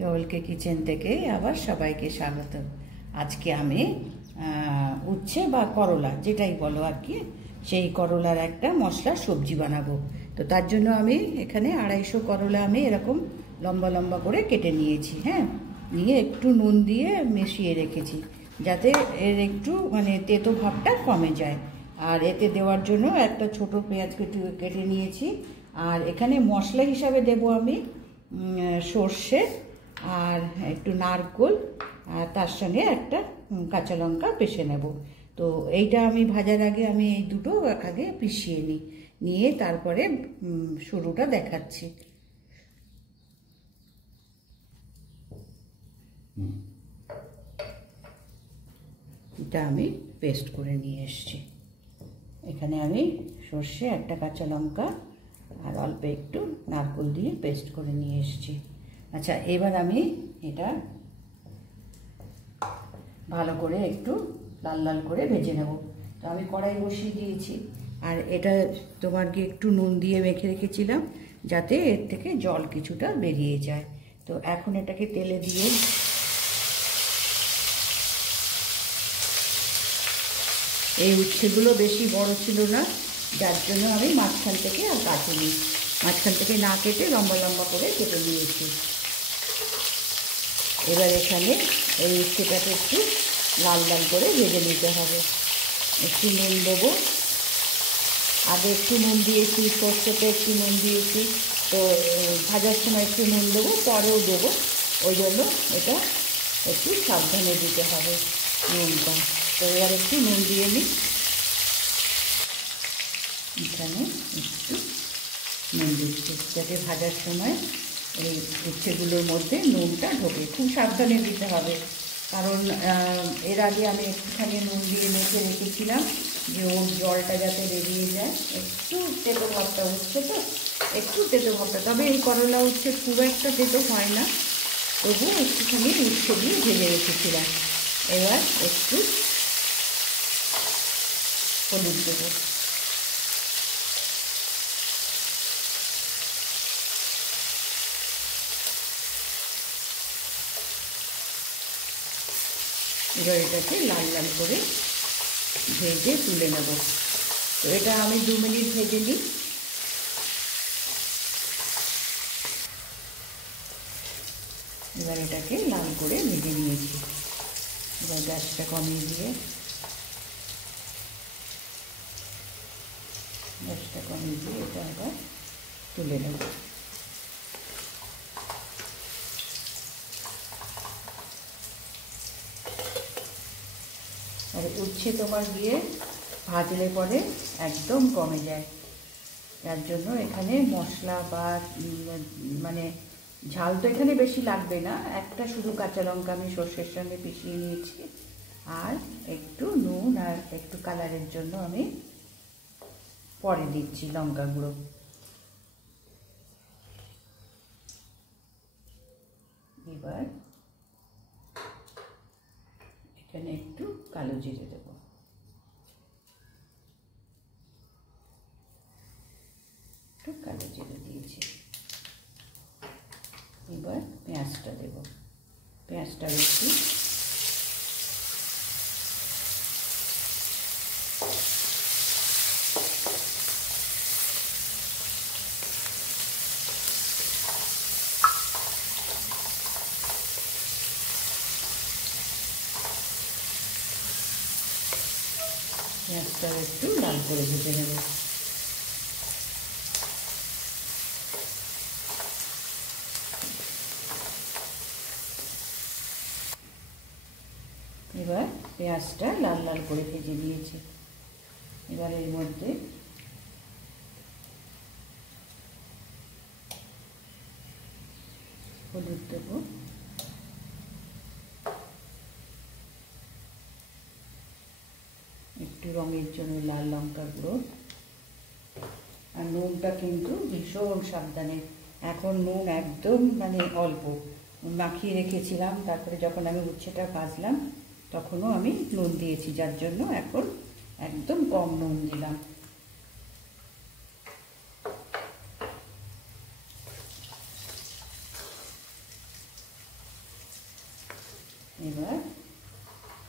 জলকে কিচেন থেকে আবার সবাইকে স্বাগত। আজকে আমি উচ্ছে বা করলা যেটাই বলো আর কি, সেই করলার একটা মশলা সবজি বানাবো। তো তার জন্য আমি এখানে 250 করলা আমি এরকম লম্বা লম্বা করে কেটে নিয়েছি। হ্যাঁ, নিয়ে একটু নুন দিয়ে মিশিয়ে রেখেছি যাতে এর একটু মানে তেতো ভাবটা কমে যায়। আর এতে দেওয়ার জন্য একটা ছোট পেঁয়াজ কেটে নিয়েছি। আর এখানে মশলা হিসাবে দেব আমি সর্ষে আর একটু নারকেল, আর তার সঙ্গে একটা কাঁচা লঙ্কা পিষে নেব। তো এইটা আমি ভাজার আগে আমি এই দুটো আগে পিষিয়ে নিয়ে তারপরে শুরুটা দেখাচ্ছি। এটা আমি পেস্ট করে নিয়ে এসেছি। এখানে আমি সর্ষে, একটা কাঁচা লঙ্কা আর অল্প একটু নারকেল দিয়ে পেস্ট করে নিয়ে এসেছি। আচ্ছা, এবার আমি এটা ভালো করে একটু লাল লাল করে ভেজে নেব। তো আমি কড়াই বসিয়ে দিয়েছি, আর এটা তোমার কি একটু নুন দিয়ে মেখে রেখেছিলাম যাতে এর থেকে জল কিছুটা বেরিয়ে যায়। তো এখন এটাকে তেলে দিয়ে এই উচ্ছেগুলো বেশি বড় ছিল না, যার জন্য আমি মাঝখান থেকে আর কাটিনি, মাঝখান থেকে না কেটে লম্বা লম্বা করে কেটে নিয়েছি। এবার এখানে এই উচ্ছেটাকে একটু লাল লাল করে ভেজে নিতে হবে। একটু নুন দেবো, আগে একটু নুন দিয়েছি, সর্ষেতে একটু নুন দিয়েছি, তো ভাজার সময় একটু নুন দেবো, পরেও দেবো, ওই জন্য এটা একটু সাবধানে দিতে হবে নুনটা। তো এবার একটু নুন দিয়ে নিই, এখানে একটু নুন দিচ্ছি যাতে ভাজার সময় এই উচ্ছেগুলোর মধ্যে নুনটা ঢোকে। খুব সাবধানে দিতে হবে, কারণ এর আগে আমি একটুখানি নুন দিয়ে মেখে রেখেছিলাম যে ওর জলটা যাতে বেরিয়ে যায়। একটু তেতো ভাবটা উঠছে, তো একটু তেতো ভাবটা, তবে এই করলা উচ্ছে খুব একটা তেতো হয় না, তবুও একটুখানি উচ্ছে দিয়ে ভেজে রেখেছিলাম। এবার একটু হলুদ দেবো, এবার এটাকে লাল লাল করে ভেজে তুলে নেব। তো এটা আমি 2 মিনিট ভেজে নিই। এবার এটাকে লাল করে ভেজে নিয়েছি। এবার গ্যাসটা কমিয়ে দিয়ে এটা আবার তুলে নেব। আর উচ্ছে তোমার গিয়ে ভাজলে পরে একদম কমে যায়, যার জন্য এখানে মশলা বা মানে ঝাল তো এখানে বেশি লাগবে না। একটা শুধু কাঁচা লঙ্কা আমি সর্ষের সঙ্গে পিষিয়ে নিয়েছি, আর একটু নুন আর একটু কালারের জন্য আমি পরে দিচ্ছি লঙ্কা গুঁড়ো। এবার এখানে একটু কালো জিরে দেবো, একটু কালো জিরে দিয়েছি। এবার পেঁয়াজটা দেব, পেঁয়াজটা একটু লাল করে ভেজে নেব। এবার পেঁয়াজটা লাল লাল করে ভেজে নিয়েছি। এবার এর মধ্যে হলুদ দেবো, একটু রঙের জন্য লাল লঙ্কা গুঁড়ো, আর নুনটা কিন্তু ভীষণ সাবধানে। এখন নুন একদম মানে অল্প মাখিয়ে রেখেছিলাম, তারপরে যখন আমি উচ্ছেটা ভাজলাম তখনও আমি নুন দিয়েছি, যার জন্য এখন একদম কম নুন দিলাম। এবার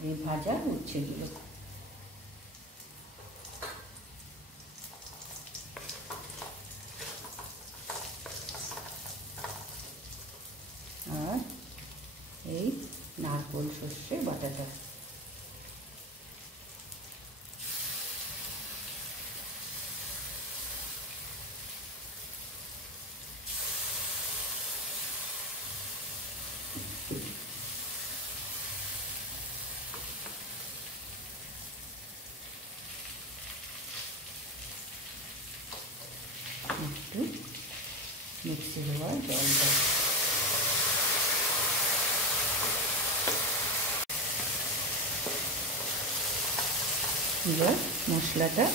এই ভাজা উচ্ছেগুলো আর এই নারকোল সর্ষে বাটাটা। একটু মিক্সি দেওয়া জল দাও। এবার মশলাটা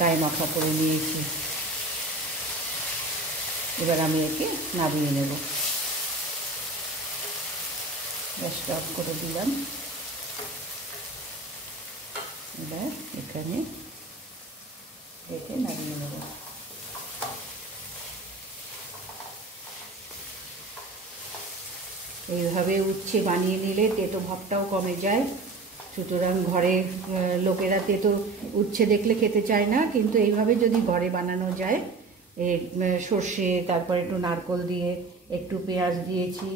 গায়ে মাখা করে নিয়েছি। এবার আমি একে নামিয়ে নেব। গ্যাসটা অফ করে দিলাম। এবার এখানে রেখে নামিয়ে নেব। এইভাবে উচ্ছে বানিয়ে নিলে তেতো ভাবটাও কমে যায়। সুতরাং ঘরের লোকেরা তেতো উচ্ছে দেখলে খেতে চায় না, কিন্তু এইভাবে যদি ঘরে বানানো যায়, সর্ষে তারপর একটু নারকোল দিয়ে একটু পেঁয়াজ দিয়েছি,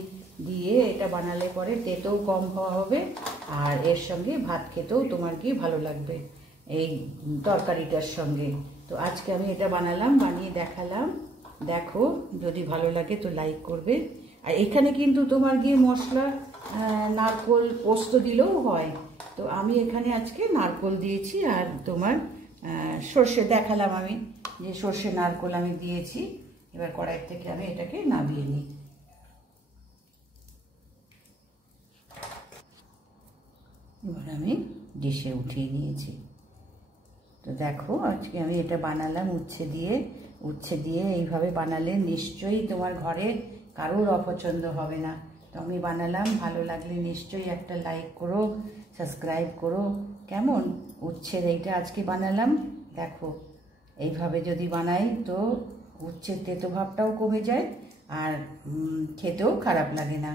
দিয়ে এটা বানালে পরে তেতোও কম হওয়া হবে, আর এর সঙ্গে ভাত খেতেও তোমার কি ভালো লাগবে এই তরকারিটার সঙ্গে। তো আজকে আমি এটা বানালাম, বানিয়ে দেখালাম। দেখো, যদি ভালো লাগে তো লাইক করবে। আর এখানে কিন্তু তোমার গিয়ে মশলা নারকোল পোস্ত দিলেও হয়, তো আমি এখানে আজকে নারকোল দিয়েছি আর তোমার সর্ষে দেখালাম আমি যে সর্ষে নারকোল আমি দিয়েছি। এবার কড়াই থেকে আমি এটাকে নামিয়ে নিই। এবার আমি ডিশে উঠিয়ে নিয়েছি। তো দেখো, আজকে আমি এটা বানালাম উচ্ছে দিয়ে এইভাবে বানালে নিশ্চয়ই তোমার ঘরে কারোর অপছন্দ হবে না। তো আমি বানালাম, ভালো লাগলে নিশ্চয়ই একটা লাইক করো, সাবস্ক্রাইব করো। কেমন উচ্ছের এইটা আজকে বানালাম। দেখো, এইভাবে যদি বানাই তো উচ্ছের তেতো ভাবটাও কমে যায় আর খেতেও খারাপ লাগে না।